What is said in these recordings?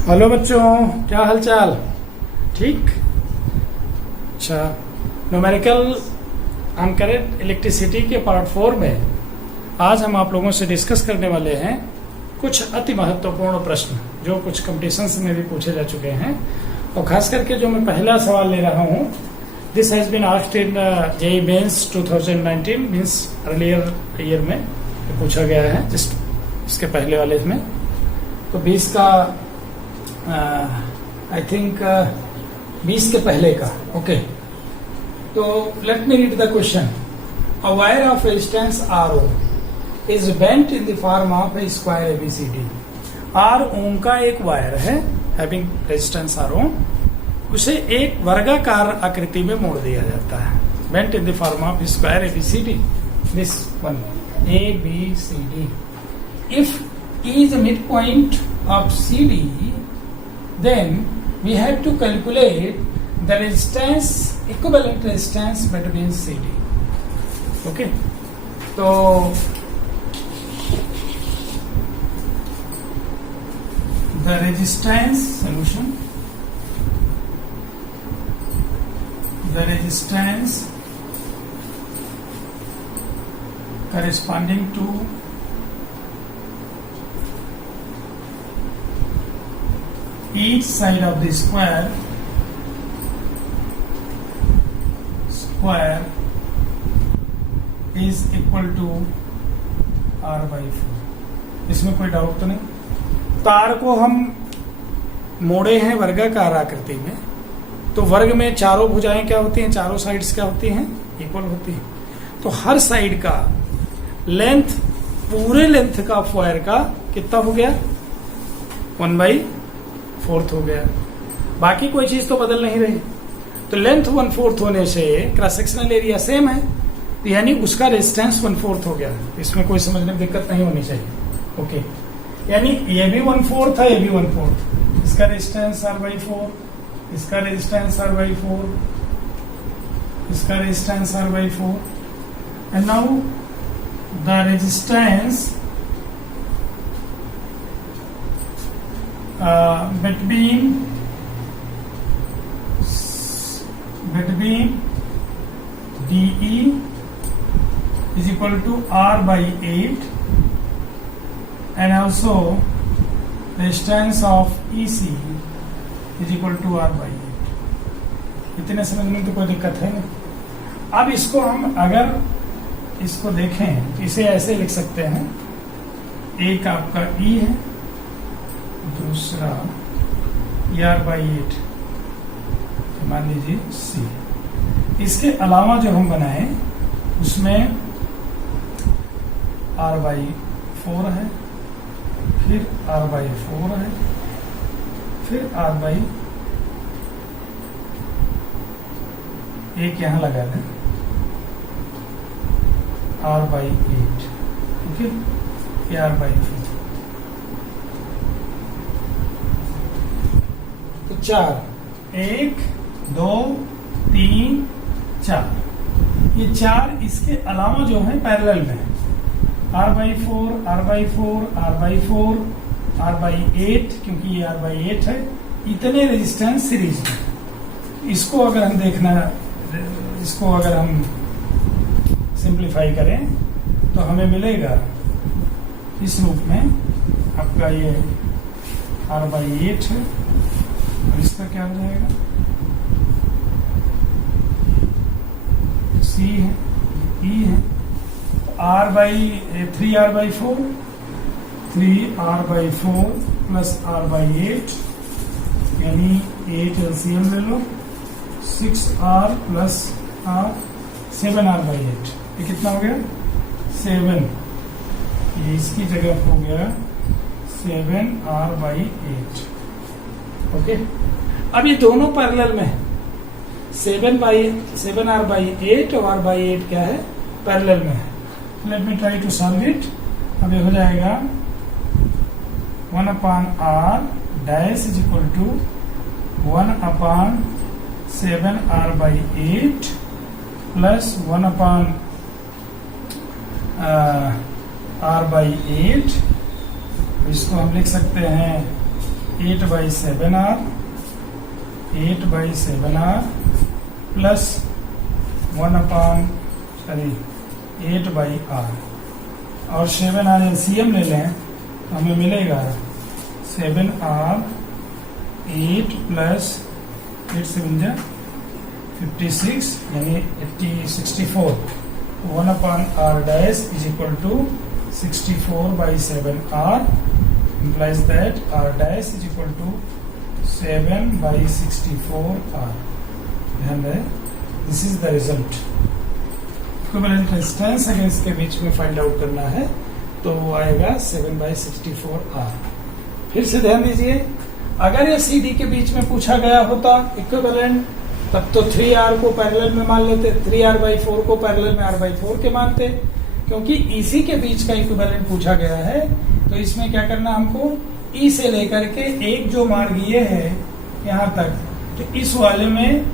Hello बच्चों, क्या हालचाल? ठीक। अच्छा, न्यूमेरिकल अनकरेंट इलेक्ट्रिसिटी के पार्ट 4 में आज हम आप लोगों से डिस्कस करने वाले हैं कुछ अति महत्वपूर्ण प्रश्न जो कुछ कॉम्पिटिशन्स में भी पूछे जा चुके हैं। और खास करके जो मैं पहला सवाल ले रहा हूँ, this has been asked in JEE Mains 2019 means earlier year में पूछा गया है, जस्ट इसके पहले वाले में। तो 20 का आई थिंक 20 के पहले का। ओके, तो let me read the question. A wire of resistance RO is bent in the form of A square ABCD। R ओम का एक वायर है हैविंग रेजिस्टेंस RO, उसे एक वर्गाकार आकृति में मोड़ दिया जाता है। Bent in the form of square ABCD, this one ABCD। If E is the midpoint of CD, then we have to calculate the resistance, equivalent resistance between CD. Okay, तो the resistance solution, the resistance corresponding to each side of the square is equal to R/4। इसमें कोई doubt तो नहीं। तार को हम मोड़े हैं वर्गाकार आकृति में, तो वर्ग में चारों भुजाएं क्या होती हैं, चारों साइड्स क्या होती हैं, इक्वल होती हैं। तो हर साइड का लेंथ, पूरे लेंथ का वायर का कितना हो गया, 1/4 हो गया। बाकी कोई चीज तो बदल नहीं रही। तो लेंथ 1/4 होने से क्रॉस सेक्शनल एरिया सेम है, तो यानी उसका रेजिस्टेंस 1/4 हो गया। इसमें कोई समझने में दिक्कत नहीं होनी चाहिए। ओके, यानी ये भी 1/4 था, ये भी 1/4। इसका रेजिस्टेंस R/4, इसका रेजिस्टेंस R/4, इसका resistance R/4। And now the resistance between DE is equal to R/8 and also resistance of EC is equal to R/8। इतने समझने में तो कोई दिक्कत है नहीं। अब इसको हम अगर इसको देखें तो इसे ऐसे लिख सकते हैं, एक आपका E है, दूसरा R/8 मान लीजिए C। इसके अलावा जो हम बनाए उसमें R/4 है, फिर R/4 है, फिर एक यहां लगा दें R/8। ओके, ये R/4। तो 4, 1 2 3 4, ये 4 इसके अलावा जो है पैरेलल में R/4 R/4 R/4 R/8, क्योंकि ये R/8 है। इतने रेजिस्टेंस सीरीज में। इसको अगर हम देखना, इसको अगर हम सिंप्लीफाई करें तो हमें मिलेगा इस रूप में। आपका ये R/8 है और इसका क्या हो जाएगा, C है, E है। तो 3R/4 प्लस R/8 यानी 8 LCM ले लो, 6R प्लस R 7R/8। ये कितना हो गया, 7। ये इसकी जगह हो गया 7R/8। ओके, अब ये दोनों पैरेलल में 7R/8 और R/8 क्या है, पैरेलल में है। Let me try to solve it. अब ये हो जाएगा 1/R dash is equal to 1/7R/8 plus 1/R/8। इसको हम लिख सकते हैं 8/7R 8/7R प्लस 8/R और 7R LCM ले लें तो हमें मिलेगा 7R 8 प्लस 8 7 56 यानी 64 1/R dash is equal to 64/7R implies that R dash is equal to 7/64R. ध्यान रहे, this is the result. Equivalent resistance अगर इसके बीच में फाइंड आउट करना है तो वो आएगा 7/64R. फिर से ध्यान दीजिए, अगर ये CD के बीच में पूछा गया होता इक्विवेलेंट, तब तो 3R को पैरेलल में मान लेते, 3R/4 को पैरेलल में R/4 के मानते. क्योंकि इसी के बीच का इक्विवेलेंट पूछा गया है तो इसमें क्या करना हमको, E से लेकर के एक जो मार्ग ये है यहां तक, तो इस वाले में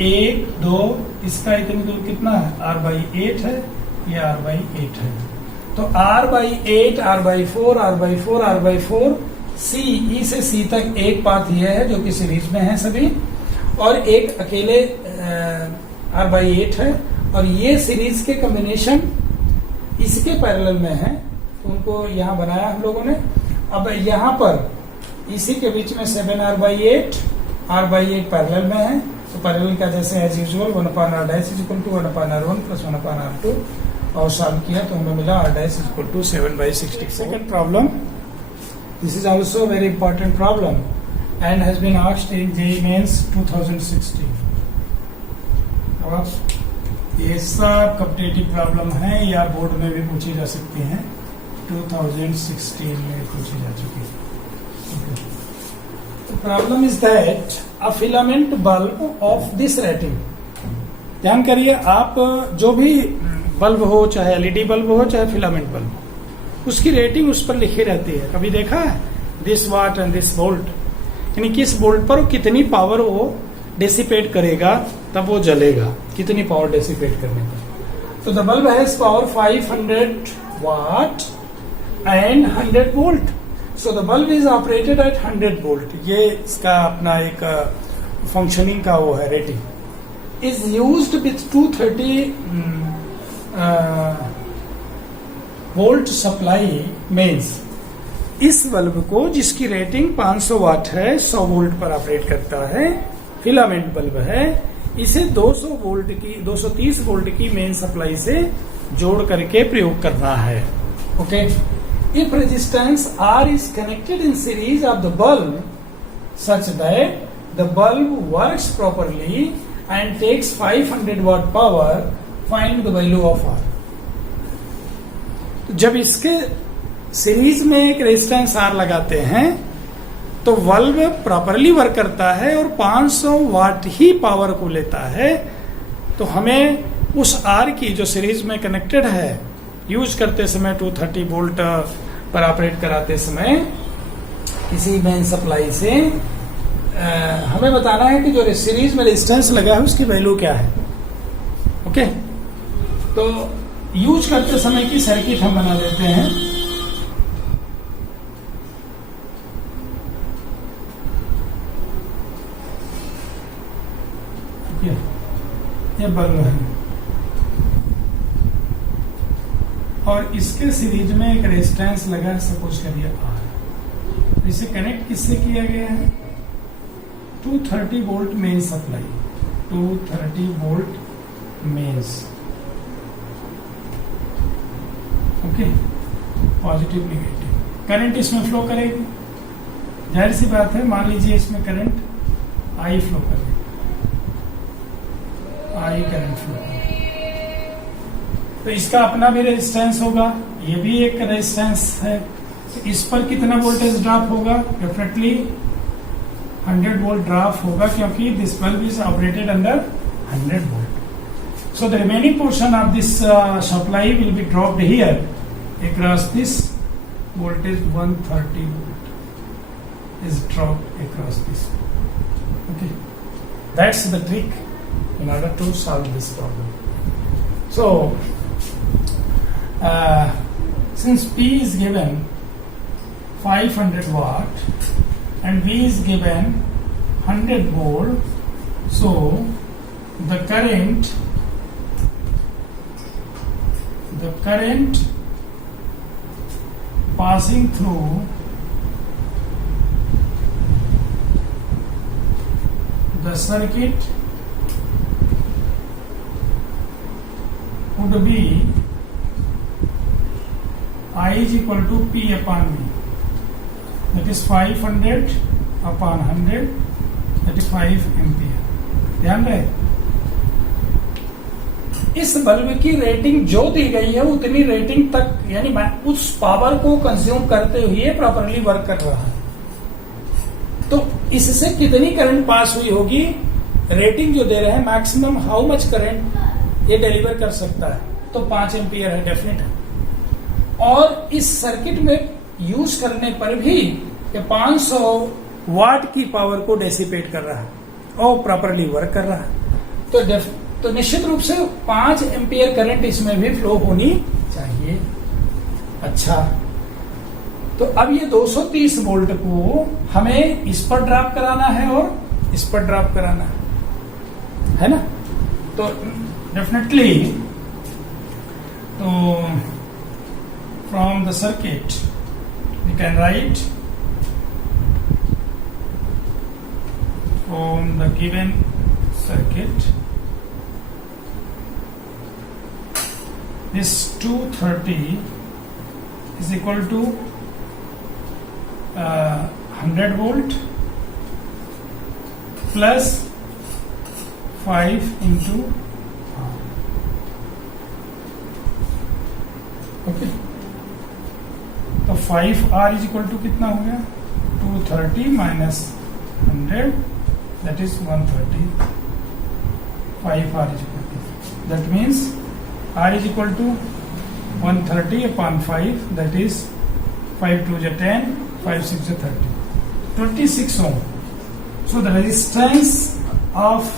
1 2 इसका इतनी दूर कितना है, R/8 है, ये R/8 है. तो R/8 R/4 R/4 R/4 C, E से C तक एक पाथ ये है जो कि सीरीज में है सभी, और एक अकेले R/8 है, और ये सीरीज के कॉम्बिनेशन इसके पैरेलल में है, तो उनको यहां बनाया हम लोगों ने. अब यहां पर इसी के बीच में 7R/8 R/8 पैरेलल में है, तो पैरेलल का जैसे as usual 1/R dash is equal to 1/R1 plus 1/R2 और सॉल्व किया तो हमें मिला R dash is equal to 7/64. Second problem, this is also a very important problem and has been asked in JEE Mains 2016. अब ये सब competitive problem है या बोर्ड में भी पूछी जा सकती हैं, 2016 में पूछी जा चुकी है. The problem is that a filament bulb of this rating. ध्यान करिए, आप जो भी बल्ब हो, चाहे LED बल्ब हो चाहे फिलामेंट बल्ब, उसकी रेटिंग उस पर लिखी रहती है. कभी देखा है this what and this volt, यानी किस वोल्ट पर कितनी पावर वो डेसिपेट करेगा तब वो जलेगा, कितनी पावर डेसिपेट करने पर. तो the bulb has power 500 watt and 100 volt. So the bulb is operated at 100 volt. ये इसका अपना एक फंक्शनिंग का वो है rating. Is used with 230 volt supply means इस बल्ब को जिसकी रेटिंग 500 वाट है, 100 वोल्ट पर ऑपरेट करता है, फिलामेंट बल्ब है, इसे 230 वोल्ट की मेन सप्लाई से जोड़ करके प्रयोग करना है. Okay. If resistance R is connected in series of the bulb such that the bulb works properly and takes 500 watt power, find the value of R. जब इसके सीरीज में एक रेजिस्टेंस R लगाते हैं तो बल्ब प्रॉपरली वर्क करता है और 500 वाट ही पावर को लेता है. तो हमें उस R की जो सीरीज में कनेक्टेड है यूज करते समय 230 वोल्ट पर ऑपरेट कराते समय किसी मेन सप्लाई से हमें बताना है कि जो सीरीज में रेजिस्टेंस लगा है उसकी वैल्यू क्या है. ओके. तो यूज करते समय की सर्किट हम बना देते हैं. ये बल्ब है और इसके सीरीज में एक रेजिस्टेंस लगा है, सपोज करिए R. इसे कनेक्ट किससे किया गया है, 230 volt main supply, 230 volt mains. Okay. Positive negative current इसमें फ्लो करेगी, जाहिर सी बात है. मान लीजिए इसमें करंट I फ्लो करेगी, I करंट फ्लो करेगी, तो इसका अपना भी रेजिस्टेंस होगा, ये भी एक रेजिस्टेंस है. तो इस पर कितना वोल्टेज ड्रॉप होगा, डेफिनेटली 100 वोल्ट ड्रॉप होगा क्योंकि this bulb is operated under 100 volt. So the remaining portion of this supply will be dropped here across this voltage 130 volt is dropped across this. Okay, that's the trick in order to solve this problem. So since P is given 500 watt and V is given 100 volt. So the current passing through the circuit would be I is equal to P upon V. That is 500 upon 100. That is 5 ampere. ध्यान रहे, इस bulb की rating जो दी गई है उतनी rating तक, यानी उस पावर को कंज्यूम करते हुए प्रॉपरली वर्क कर रहा है. तो इससे कितनी करंट पास हुई होगी, रेटिंग जो दे रहे हैं मैक्सिमम हाउ मच करंट ये डिलीवर कर सकता है, तो 5 एम्पियर है डेफिनेट. और इस सर्किट में यूज करने पर भी ये 500 वाट की पावर को डेसिपेट कर रहा है और प्रॉपरली वर्क कर रहा है. तो निश्चित रूप से 5 एम्पियर करंट इसमें भी फ्लो होनी चाहिए. अच्छा, तो अब ये 230 वोल्ट को हमें इस पर ड्रॉप कराना है और इस पर ड्रॉप कराना है ना. तो डेफिनेटली, तो from the circuit we can write from the given circuit this 230 is equal to 100 volt plus 5 into R. Okay, तो 5R is equal to कितना हो गया, 230 minus 100, that is 130. 5R is equal to, that means R is equal to 130 upon 5, that is 5 2 is 10, 5 6 is 30, 26 ohm. So the resistance of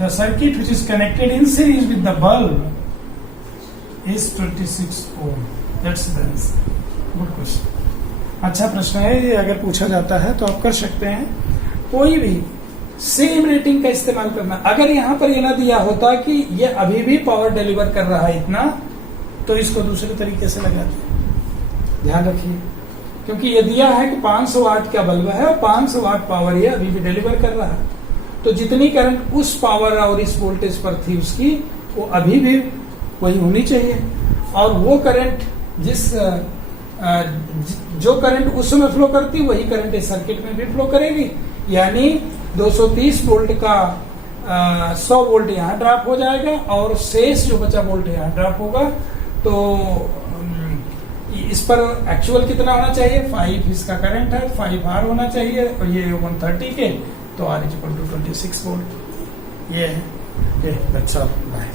the circuit which is connected in series with the bulb is 26 ohm. That's the answer. Good question. अच्छा प्रश्न है ये, अगर पूछा जाता है तो आप कर सकते हैं. कोई भी सेम रेटिंग का इस्तेमाल करना. अगर यहां पर ये ना दिया होता कि ये अभी भी पावर डिलीवर कर रहा है इतना, तो इसको दूसरे तरीके से लगाते. ध्यान रखिए, क्योंकि ये दिया है कि 500 वाट का बल्ब है और 500 वाट पावर ये अभी भी डिलीवर कर रहा है. तो जितनी करंट उस पावर और इस वोल्टेज पर थी उसकी, वो अभी भी वही होनी चाहिए. और वो करंट जो करंट उस समय फ्लो करती वही करंट इस सर्किट में भी फ्लो करेगी. यानी 230 वोल्ट का 100 वोल्ट यहाँ ड्रॉप हो जाएगा और शेष जो बचा वोल्ट यहाँ ड्रॉप होगा. तो इस पर एक्चुअल कितना होना चाहिए, 5 इसका करंट है, 5R होना चाहिए और ये 130 के, तो R is equal to 26 volt. ये है. अच्छा, बाय.